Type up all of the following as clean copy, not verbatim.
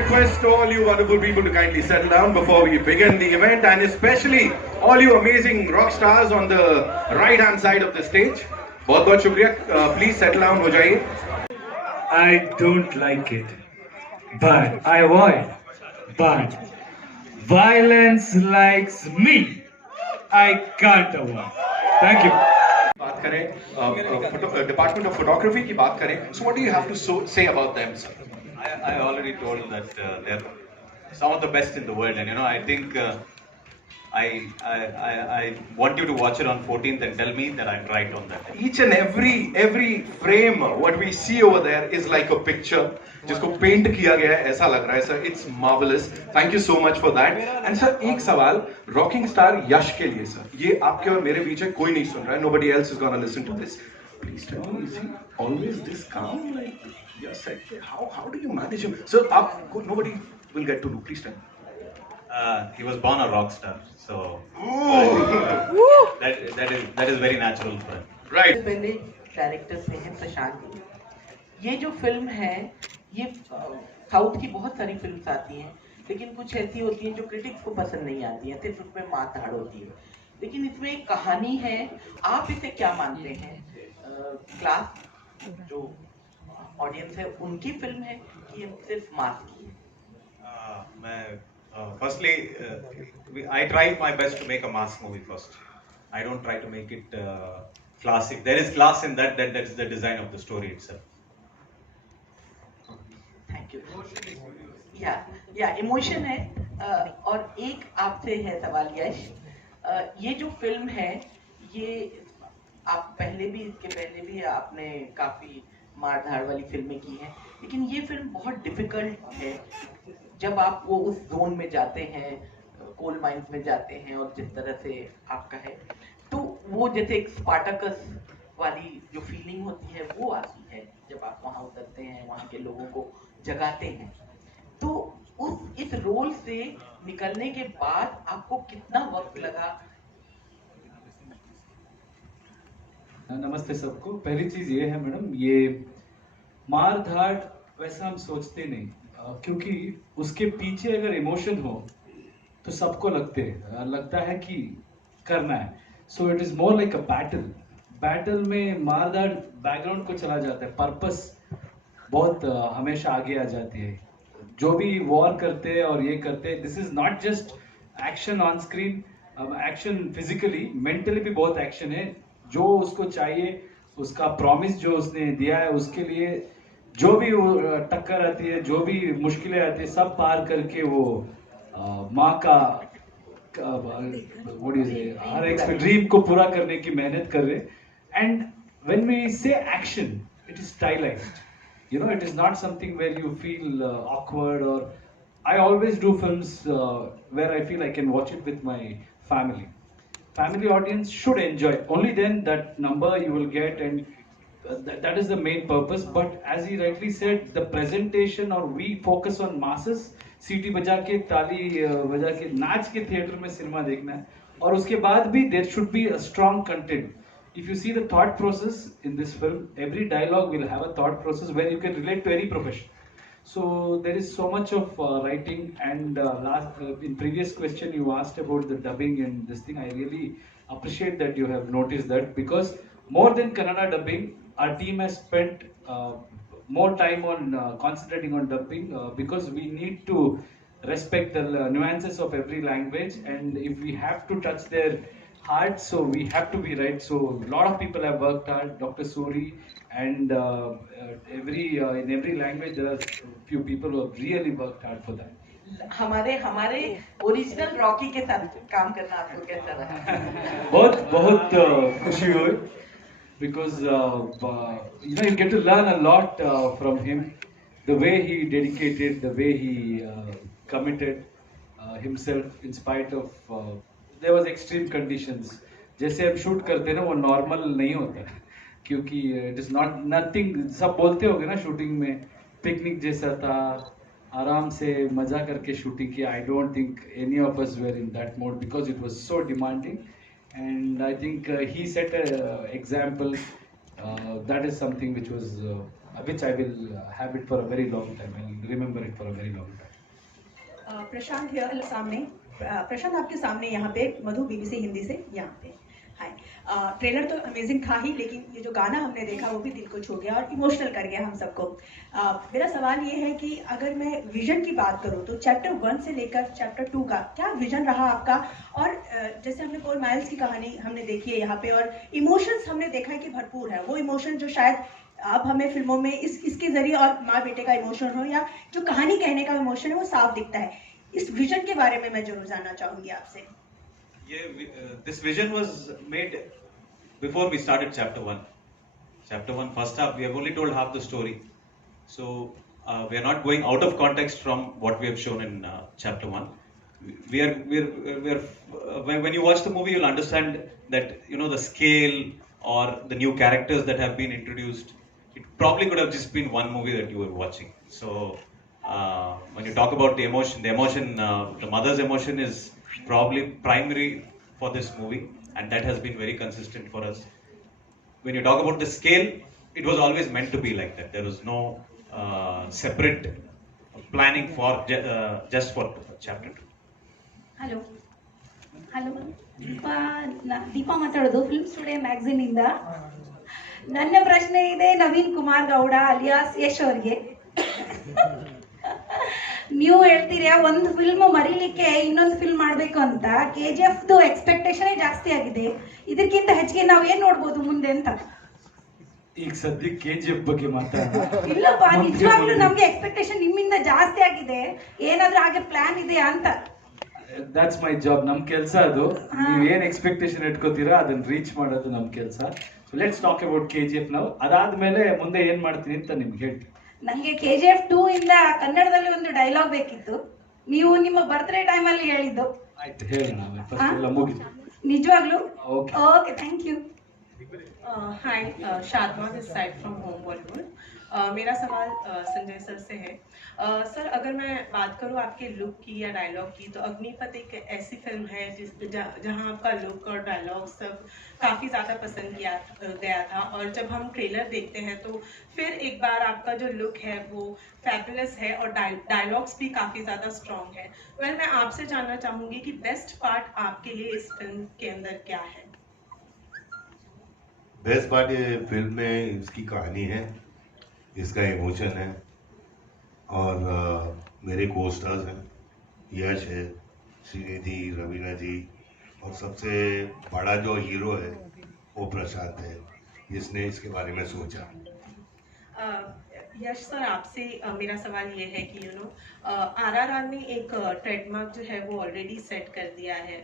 Request to all you wonderful people to kindly settle down before we begin the event, and especially all you amazing rock stars on the right hand side of the stage. बहुत बहुत शुक्रिया. Please settle down हो जाइए. I don't like it, but I avoid. But violence likes me. I can't avoid. Thank you. बात करें department of photography की बात करें. So what do you have to say about them, sir? I already told that they're some of the best in the world, and I think I want you to watch it on 14th and tell me that I'm right on that. Each and every frame what we see over there is like a picture जिसको पेंट किया गया है ऐसा लग रहा है sir. It's marvelous. Thank you so much for that. And sir एक सवाल रॉकिंग स्टार यश के लिए सर, ये आपके और मेरे बीच है, कोई नहीं सुन रहा है. Nobody else is gonna listen to this. Please tell me, is he always this calm? Like you're said, how do you manage him? Sir, nobody will get to do. Please tell me. He was born a rock star, so that is very natural for him. Right. पहले डायरेक्टर से हैं प्रशांत. ये जो फिल्म है ये साउथ की बहुत सारी फिल्म्स आती हैं, लेकिन कुछ ऐसी होती हैं जो क्रिटिक्स को पसंद नहीं आती हैं, सिर्फ उसमें मार धाड़ होती है. लेकिन इसमें एक कहानी है. आप इसे क्या मानते हैं? क्लास जो ऑडियंस है उनकी फिल्म है कि सिर्फ मास की है? Firstly, I try my best to make a mass movie first. I don't try to make it classic. There is class in that is the design of the story itself. Thank you. या इमोशन है. और एक आपसे है सवाल यश, ये जो फिल्म है ये आप इसके पहले भी आपने काफी मार धाड़ वाली फिल्में की हैं, लेकिन ये फिल्म बहुत डिफिकल्ट है. जब आप वो उस जोन में जाते हैं, कोल माइंस में जाते हैं, और जिस तरह से आपका है, तो वो जैसे एक स्पार्टाकस वाली जो फीलिंग होती है वो आती है जब आप वहां उतरते हैं, वहां के लोगों को जगाते हैं. तो इस रोल से निकलने के बाद आपको कितना वक्त लगा? नमस्ते सबको. पहली चीज ये है मैडम, ये मार धाड़ वैसा हम सोचते नहीं, क्योंकि उसके पीछे अगर इमोशन हो तो सबको लगता है कि करना है. So it is more like a battle में मार धाड़ बैकग्राउंड को चला जाता है, पर्पस बहुत हमेशा आगे आ जाती है. जो भी वॉर करते हैं और ये करते हैं, this is not just action on screen, action physically, mentally भी बहुत एक्शन है. जो उसको चाहिए, उसका प्रॉमिस जो उसने दिया है, उसके लिए जो भी टक्कर आती है, जो भी मुश्किलें आती है, सब पार करके वो माँ का हर एक ड्रीम को पूरा करने की मेहनत कर रहे. एंड व्हेन वी से action, it is stylised. It is not something where you feel awkward, or I always do films where I feel I can watch it with my family. Family audience should enjoy. Only then that number you will get, and that is the main purpose. But as he rightly said, the presentation, or we focus on masses. सीटी बजा के, ताली बजा के, नाच के थिएटर में सिनेमा देखना है. और उसके बाद भी there should be a strong content. If you see the thought process in this film, every dialogue will have a thought process where you can relate to any profession. So there is so much of writing. And in previous question you asked about the dubbing and this thing. I really appreciate that you have noticed that, because more than Kannada dubbing, our team has spent more time on concentrating on dubbing, because we need to respect the nuances of every language, and if we have to touch their hard, so we have to be right. So a lot of people have worked hard, Dr. Suri, and in every language there are few people who have really worked hard for that. हमारे original Rocky के साथ काम करना आपको कैसा रहा? बहुत खुशी हुई, because you get to learn a lot from him, the way he dedicated, the way he committed himself in spite of there was extreme conditions. जैसे हम शूट करते हैं ना, वो नॉर्मल नहीं होता. क्योंकि इट इज नॉट नथिंग, सब बोलते होगे ना शूटिंग में पिकनिक जैसा था, आराम से मजा करके शूटिंग किया. I don't think any of us were in that mode because it was so demanding. And I think he set a example. That is something which was which I will have it for a very long time. I will remember it for a very long time. प्रशांत हियर सामने. प्रशांत आपके सामने यहाँ पे मधु बीबीसी हिंदी से यहाँ पे. हाय. ट्रेलर तो अमेजिंग था ही, लेकिन ये जो गाना हमने देखा वो भी दिल को छू गया और इमोशनल कर गया हम सबको. मेरा सवाल ये है कि अगर मैं विजन की बात करूँ तो चैप्टर 1 से लेकर चैप्टर 2 का क्या विजन रहा आपका? और जैसे हमने पॉल माइल्स की कहानी हमने देखी है यहाँ पे, और इमोशंस हमने देखा है कि भरपूर है. वो इमोशन जो शायद अब हमें फिल्मों में इसके जरिए, और माँ बेटे का इमोशन हो या जो कहानी कहने का इमोशन है, वो साफ दिखता है. इस विजन के बारे में मैं जरूर जानना चाहूंगी आपसे. This vision was made before we started chapter 1. Chapter 1 first half, we have only told half the story. So we are not going out of context from what we have shown in chapter 1. When you watch the movie, you'll understand that, you know, the scale or the new characters that have been introduced, it probably could have just been one movie that you were watching. So when you talk about the emotion, the mother's emotion is probably primary for this movie, and that has been very consistent for us. When you talk about the scale, it was always meant to be like that. There was no separate planning for just for chapter 2. Hello hello Deepa ಮಾತಾಡೋದು film studio magazine ಇಂದ. ನನ್ನ ಪ್ರಶ್ನೆ ಇದೆ ನವೀನ್ ಕುಮಾರ್ ಗೌಡ ಅಲಿಯಾಸ್ ಯಶ್ ಅವ್ರಿಗೆ. ನೀವು ಹೇಳ್ತೀರಾ ಒಂದು ಫಿಲ್ಮ್ ಮರೀಲಿಕ್ಕೆ ಇನ್ನೊಂದು ಫಿಲ್ಮ್ ಮಾಡಬೇಕು ಅಂತ. KGF ಎಕ್ಸ್ಪೆಕ್ಟೇಷನ್ ಜಾಸ್ತಿ ಆಗಿದೆ, ಇದಕ್ಕಿಂತ ಹೆಚ್ಚಿಗೆ ನಾವು ಏನ್ ನೋಡ್ಬೋದು ಮುಂದೆ ಅಂತ. ಈಗ ಸದ್ಯಕ್ಕೆ KGF ಬಗ್ಗೆ ಮಾತಾಡೋಣ. ಇಲ್ಲಪ್ಪ, ನಿಜವಾಗ್ಲೂ ನಮ್ಗೆ ಎಕ್ಸ್ಪೆಕ್ಟೇಷನ್ ನಿಮ್ಮಿಂದ ಜಾಸ್ತಿ ಆಗಿದೆ. ಏನಾದ್ರೂ ಹಾಗೆ ಪ್ಲಾನ್ ಇದೆಯಾ ಅಂತ. ದಟ್ಸ್ ಮೈ ಜಾಬ್, ನಮ್ ಕೆಲಸ ಅದು. ನೀವ್ ಏನ್ ಎಕ್ಸ್ಪೆಕ್ಟೇಷನ್ ಇಟ್ಕೋತೀರಾ ಅದನ್ನ ರೀಚ್ ಮಾಡೋದು ನಮ್ ಕೆಲಸ. So let's talk about KGF ನಾವು. ಅದಾದ್ಮೇಲೆ ಮುಂದೆ ಏನ್ ಮಾಡ್ತೀನಿ ಅಂತ ನಿಮ್ಗೆ ಹೇಳ್ತೀನಿ. ನಂಗೆ KGF 2 ಇಂದ ಕನ್ನಡದಲ್ಲಿ ಒಂದು ಡೈಲಾಗ್ ಬೇಕಿತ್ತು, ನೀವು ನಿಮ್ಮ ಬರ್ತ್ಡೇ ಟೈಮ್ ಅಲ್ಲಿ ಹೇಳಿದ್ದು. ಆಯ್ತು, ಹೇಳೋಣ. ಫಸ್ಟ್ ಎಲ್ಲ ಮುಗಿತು. ನಿಜವಾಗ್ಲೂ? Okay okay, thank you. Hi, Shadma this side from home Bollywood. मेरा सवाल संजय सर से है. सर, अगर मैं बात करूँ आपके लुक की या डायलॉग की, तो अग्निपथ एक ऐसी फिल्म है जहाँ आपका लुक और डायलॉग सब काफ़ी ज़्यादा पसंद किया गया था, और जब हम ट्रेलर देखते हैं तो फिर एक बार आपका जो लुक है वो फैबुलस है और डायलॉग्स भी काफ़ी ज़्यादा स्ट्रॉन्ग है. वेल, मैं आपसे जानना चाहूँगी कि बेस्ट पार्ट आपके लिए इस फिल्म के अंदर क्या है? बेस्ट पार्ट ये फिल्म में इसकी कहानी है, इसका इमोशन है, और मेरे को स्टार्स हैं, यश है, श्रीनिधि, रवीना जी, और सबसे बड़ा जो हीरो है वो प्रशांत है, जिसने इसके बारे में सोचा. यश सर, आपसे मेरा सवाल ये है कि RRR ने एक ट्रेडमार्क जो है वो ऑलरेडी सेट कर दिया है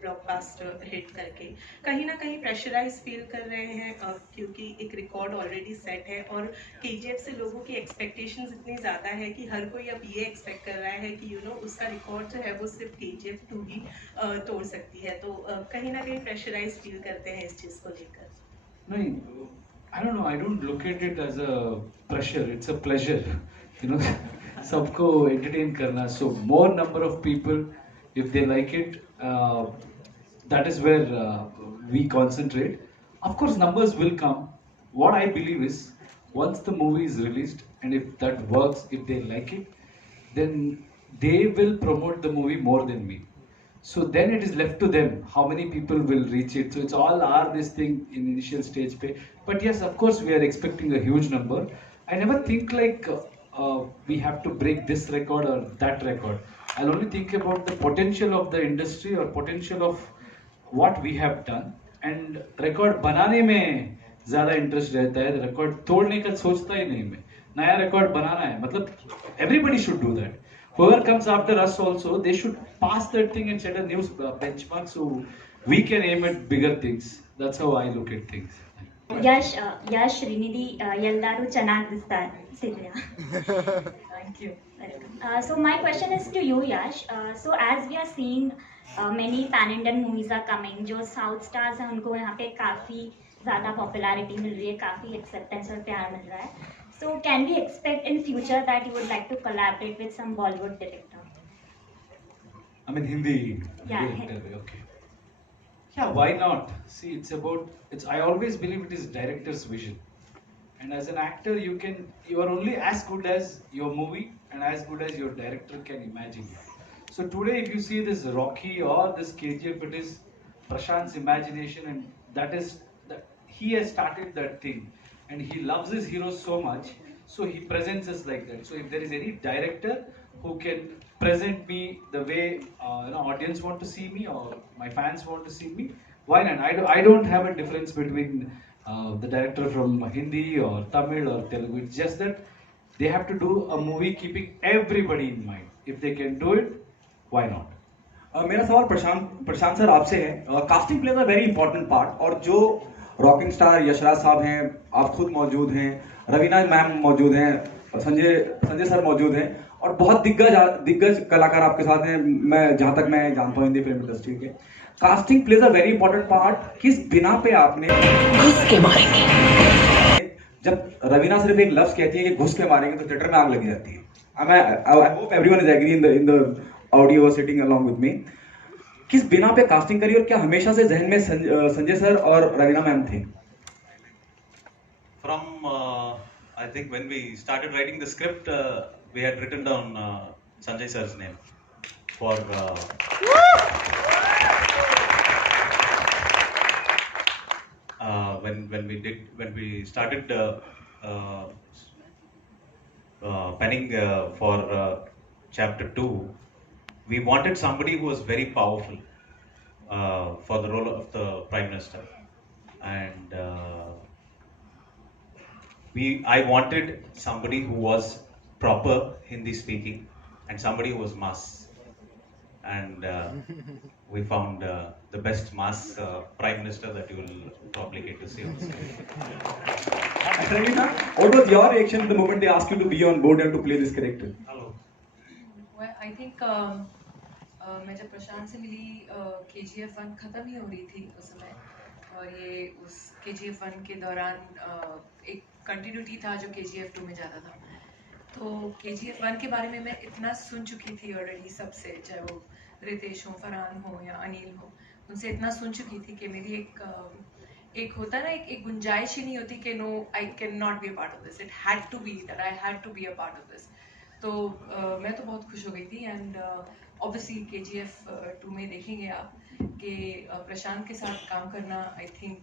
ब्लॉकबस्टर हिट करके. कहीं ना कहीं प्रेशराइज फील कर रहे हैं क्योंकि एक रिकॉर्ड ऑलरेडी सेट है, और KGF से लोगों की एक्सपेक्टेशंस इतनी ज़्यादा है कि हर कोई अब ये एक्सपेक्ट कर रहा है कि उसका रिकॉर्ड जो है वो सिर्फ KGF 2 ही तोड़ सकती है. तो कहीं ना कहीं प्रेशराइज फील करते हैं इस चीज़ को लेकर? नहीं, I don't know, I don't look at it as a pressure, it's a pleasure, सबको entertain करना. So more number of people, if they like it, that is where we concentrate. Of course numbers will come. What I believe is, once the movie is released and if that works, if they like it, then they will promote the movie more than me. So then it is left to them how many people will reach it. So it's all this thing in initial stage pay. But yes, of course we are expecting a huge number. I never think like we have to break this record or that record. I'll only think about the potential of the industry or potential of what we have done. And record बनाने में ज़्यादा interest रहता है, record तोड़ने का सोचता ही नहीं मैं. नया record बनाना है, मतलब everybody should do that. Whoever comes after us also, they should pass that thing and set a new benchmark so we can aim at bigger things. That's how I look at things. Yash ಶ್ರೀನಿಧಿ ಎಲ್ಲರೂ ಚೆನ್ನಾಗಿ ದಿಸ್ತಿದ್ದೀರಾ. Thank you. So my question is to you, Yash. So as we are seeing many pan-Indian movies are coming, जो south stars हैं उनको यहाँ पे काफ़ी ज़्यादा पॉपुलैरिटी मिल रही है, काफ़ी एक्सेप्टेंस और प्यार मिल रहा है. So can we expect in future that you would like to collaborate with some Bollywood director? I mean Hindi Yeah, director, okay. Yeah, why not? See, I always believe it is director's vision. And as an actor, you are only as good as your movie and as good as your director can imagine. So today, if you see this Rocky or this KGF, it is Prashant's imagination, and that he has started that thing, and he loves his heroes so much, so he presents us like that. So if there is any director who can present me the way audience want to see me or my fans want to see me, why not? I don't have a difference between the director from Hindi or Tamil or Telugu. It's just that they have to do a movie keeping everybody in mind. If they can do it, why not? मेरा सवाल प्रशांत सर आपसे है. Casting plays a very important part, और जो rocking star Yashraj साहब हैं, आप खुद मौजूद हैं, रवीना मैम मौजूद हैं, संजय सर मौजूद हैं, और बहुत दिग्गज कलाकार आपके साथ हैं, मैं जहां तक मैं जानता हूं हिंदी फिल्म इंडस्ट्री के. Casting plays a very important part. किस बिना पे आपने घुस के मारेंगे, जब रवीना सिर्फ एक लफ्ज कहती है कि घुस के मारेंगे तो थिएटर में आग लग जाती है. I hope everyone is agree in the audio sitting along with me. किस बिना पे कास्टिंग करी, और क्या हमेशा से जहन में संजय सर और रवीना मैम थे? From I think when we started writing the script, we had written down Sanjay sir's name for when we started penning for chapter 2. We wanted somebody who was very powerful for the role of the Prime Minister, and I wanted somebody who was proper Hindi speaking and somebody who was mass, and we found the best mass Prime Minister that you will probably get to see on screen. Ravina, what was your reaction the moment they asked you to be on board and to play this character? Well, I think मैं जब प्रशांत से मिली KGF 1 ख़त्म ही हो रही थी उस समय, और ये उस KGF 1 के दौरान एक कंटिन्यूटी था जो KGF 2 में जाता था. तो KGF 1 के बारे में मैं इतना सुन चुकी थी ऑलरेडी सबसे, चाहे वो रितेश हो, फरहान हो या अनिल हो, उनसे इतना सुन चुकी थी कि मेरी एक होता ना, एक गुंजाइश ही नहीं होती कि no I can not be a part of this. It had to be that I had to be a part of this. तो मैं तो बहुत खुश हो गई थी. एंड ऑब्वियसली KGF 2 में देखेंगे आप कि प्रशांत के साथ काम करना, I think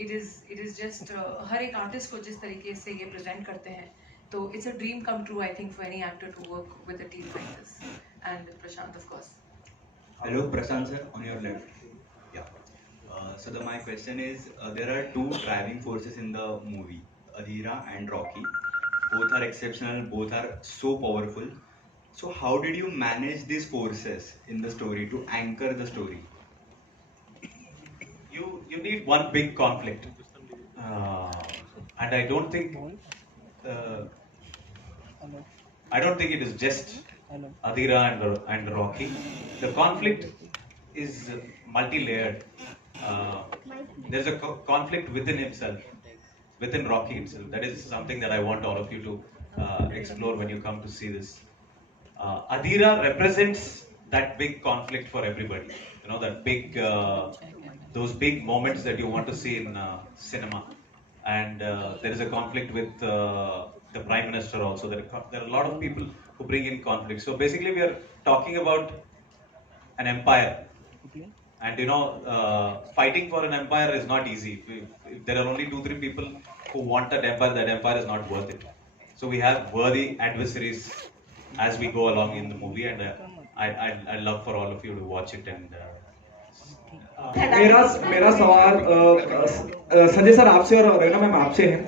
it is just हर एक आर्टिस्ट को जिस तरीके से ये प्रेजेंट करते हैं, तो it's a dream come true I think for any actor to work with a team like this, and with Prashant of course. Hello, Prashant sir, on your left. Yeah. So my question is, there are two driving forces in the movie, Adira and Rocky. Both are exceptional, both are so powerful. So how did you manage these forces in the story to anchor the story? You need one big conflict, and I don't think it is just Adira and Rocky. The conflict is multi-layered. There's a conflict within himself, within Rocky himself. That is something that I want all of you to explore when you come to see this. Adira represents that big conflict for everybody. You know, that big, those big moments that you want to see in cinema. And there is a conflict with the Prime Minister also. There are a lot of people who bring in conflict. So basically, we are talking about an empire. And you know, fighting for an empire is not easy. If there are only 2-3 people who want that empire is not worth it. So we have worthy adversaries as we go along in the movie, and I'd love for all of you to watch it. And मेरा सवाल संजय सर आपसे और रवीना मैम आपसे है.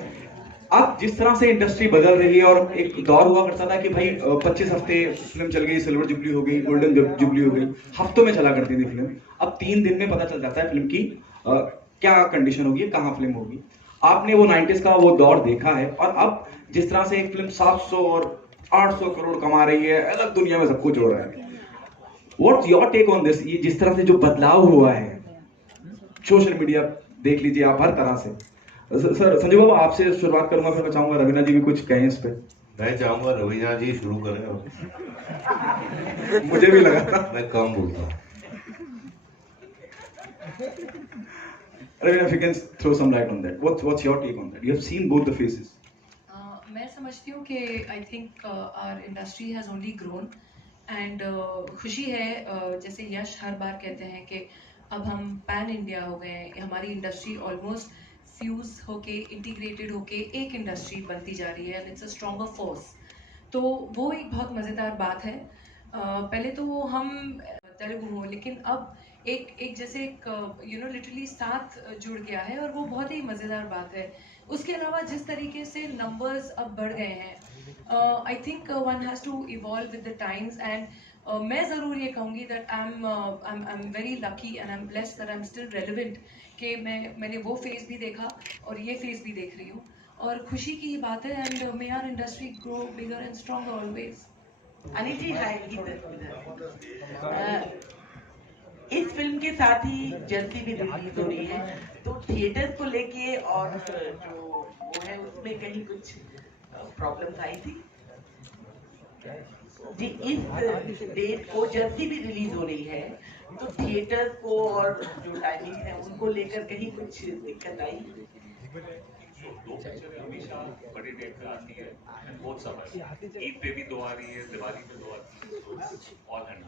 आप जिस तरह से इंडस्ट्री बदल रही है, और एक दौर हुआ करता था कि भाई 25 हफ्ते फिल्म चल गई, सिल्वर जुबली हो गई, गोल्डन जुबली हो गई, हफ्तों में चला करती थी फिल्म. अब 3 दिन में पता चल जाता है फिल्म की क्या कंडीशन होगी, कहाँ फिल्म होगी. आपने वो 90s का वो दौर देखा है, और अब जिस तरह से एक फिल्म 700 और 800 करोड़ कमा रही है, अलग दुनिया में सब कुछ हो रहा है. What's your take on this? ये जिस तरह से जो बदलाव हुआ है, सोशल मीडिया देख लीजिए आप, हर तरह से। सर संजय बाबू आपसे शुरुआत करूंगा, फिर मैं चाहूंगा रवीना जी भी कुछ कहें इस पे। मैं चाहूंगा रवीना जी शुरू करें। मुझे भी लगा था मैं कम बोलता हूँ। Ravina, if you can throw some light on that, what's your take on that? You have seen both the faces. मैं समझती हूँ कि I think our industry has only grown and खुशी है जैसे यश हर बार कहते हैं कि अब हम पैन इंडिया हो गए हैं, हमारी इंडस्ट्री ऑलमोस्ट फ्यूज होके इंटीग्रेटेड होके एक इंडस्ट्री बनती जा रही है and it's a stronger force. तो वो एक बहुत मज़ेदार बात है। पहले तो वो हम तेलुगु हो, लेकिन अब एक जैसे एक लिटरली साथ जुड़ गया है और वो बहुत ही मज़ेदार बात है। उसके अलावा जिस तरीके से नंबर्स अब बढ़ गए हैं, I think one has to evolve with the times and मैं ज़रूर ये कहूँगी that I am very lucky and I am blessed that I am still relevant कि मैंने वो फेस भी देखा और ये फेस भी देख रही हूँ और खुशी की बात है and may our industry grow bigger and stronger always. Anil ji hi, इस फिल्म के साथ ही जल्दी भी रिलीज हो रही है, तो थिएटर को लेके और जो वो है उसमें कहीं कुछ प्रॉब्लम्स आई थी जी? इस डेट को जल्दी भी रिलीज हो रही है तो थिएटर को और जो टाइमिंग है उनको लेकर कहीं कुछ दिक्कत आई? दो पिक्चर हमेशा बड़े डेट पे आती है, बहुत समय ईद पे भी 2 आ रही है, दिवाली पे 2 आती है, all handle.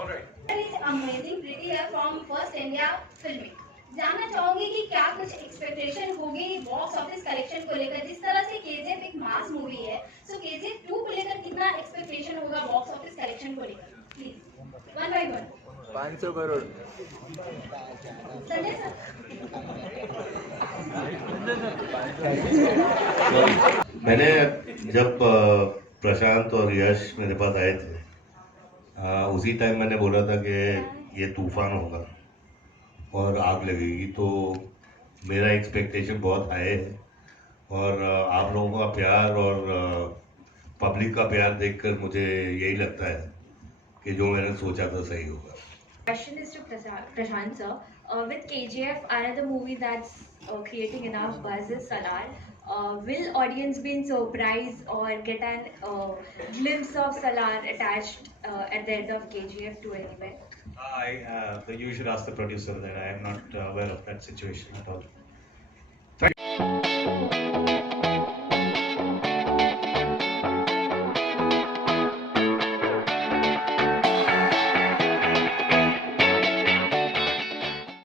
Alright, is amazing pretty है फ्रॉम फर्स्ट इंडिया फिल्मिंग। जानना चाहूंगी कि क्या कुछ एक्सपेक्टेशन होगी बॉक्स ऑफिस कलेक्शन को लेकर? जिस तरह से केजीएफ एक मास मूवी है, सो केजीएफ 2 को लेकर कितना एक्सपेक्टेशन होगा बॉक्स ऑफिस कलेक्शन को लेकर? प्लीज 1 by 1। 500 करोड़। संजय सर। मैंने जब प्रशांत और यश मेरे पास आए थे, उसी टाइम मैंने बोला था कि ये तूफान होगा और आग लगेगी, तो मेरा एक्सपेक्टेशन बहुत हाई है और आप लोगों का प्यार और पब्लिक का प्यार देखकर मुझे यही लगता है कि जो मैंने सोचा था सही होगा। Question is to Prashant sir. With KGF, another movie that's creating enough buzz is Salar. Will audience be in surprise or get an glimpse of Salar attached at the end of KGF 2 anywhere? You should ask the producer that. I am not aware of that situation at all.